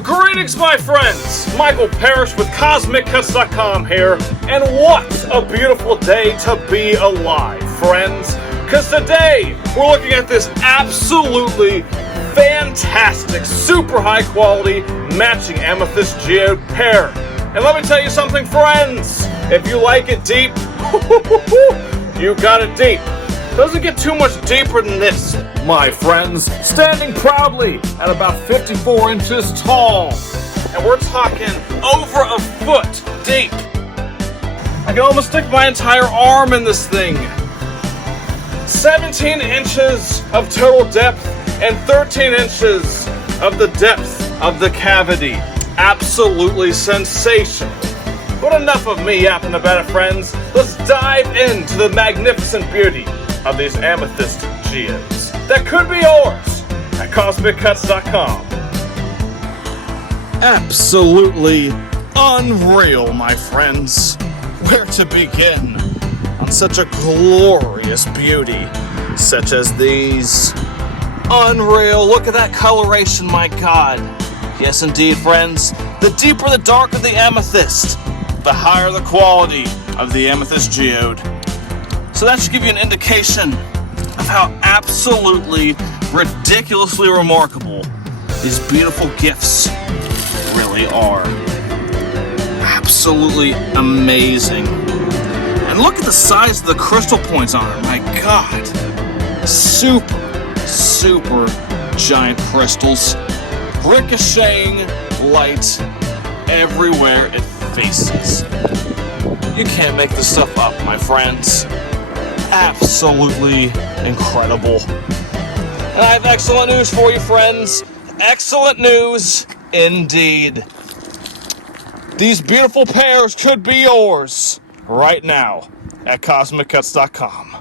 Greetings, my friends! Michael Parrish with CosmicCuts.com here, and what a beautiful day to be alive, friends! Because today, we're looking at this absolutely fantastic, super high quality, matching Amethyst Geode pair. And let me tell you something, friends! If you like it deep, you got it deep. Doesn't get too much deeper than this, my friends. Standing proudly at about 54 inches tall. And we're talking over a foot deep. I can almost stick my entire arm in this thing. 17 inches of total depth and 13 inches of the depth of the cavity. Absolutely sensational. But enough of me yapping about it, friends. Let's dive into the magnificent beauty of these Amethyst Geodes that could be yours at CosmicCuts.com. Absolutely unreal, my friends. Where to begin on such a glorious beauty such as these? Unreal. Look at that coloration, my God. Yes, indeed, friends. The deeper the darker the amethyst, the higher the quality of the Amethyst Geode. So that should give you an indication of how absolutely ridiculously remarkable these beautiful gifts really are. Absolutely amazing. And look at the size of the crystal points on it. My God. Super, super giant crystals. Ricocheting light everywhere it faces. You can't make this stuff up, my friends. Absolutely incredible. And I have excellent news for you, friends. Excellent news indeed. These beautiful pairs could be yours right now at CosmicCuts.com.